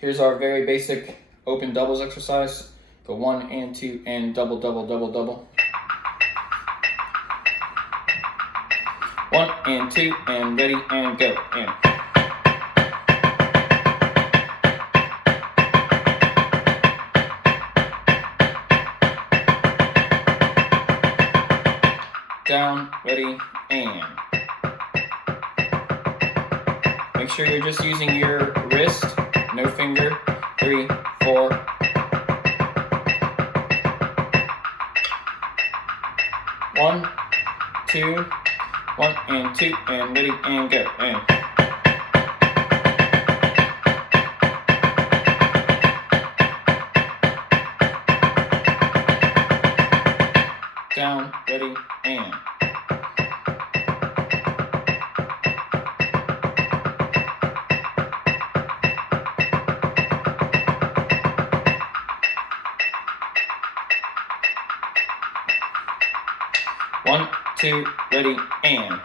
Here's our very basic open doubles exercise. Go 1 and 2 and double, double, double, double. 1 and 2 and ready and go. And down, ready, and make sure you're just using your wrist, no finger. 3, 4. 1, 2, 1 and 2 and ready and go. And down, ready, and 1, 2, ready, and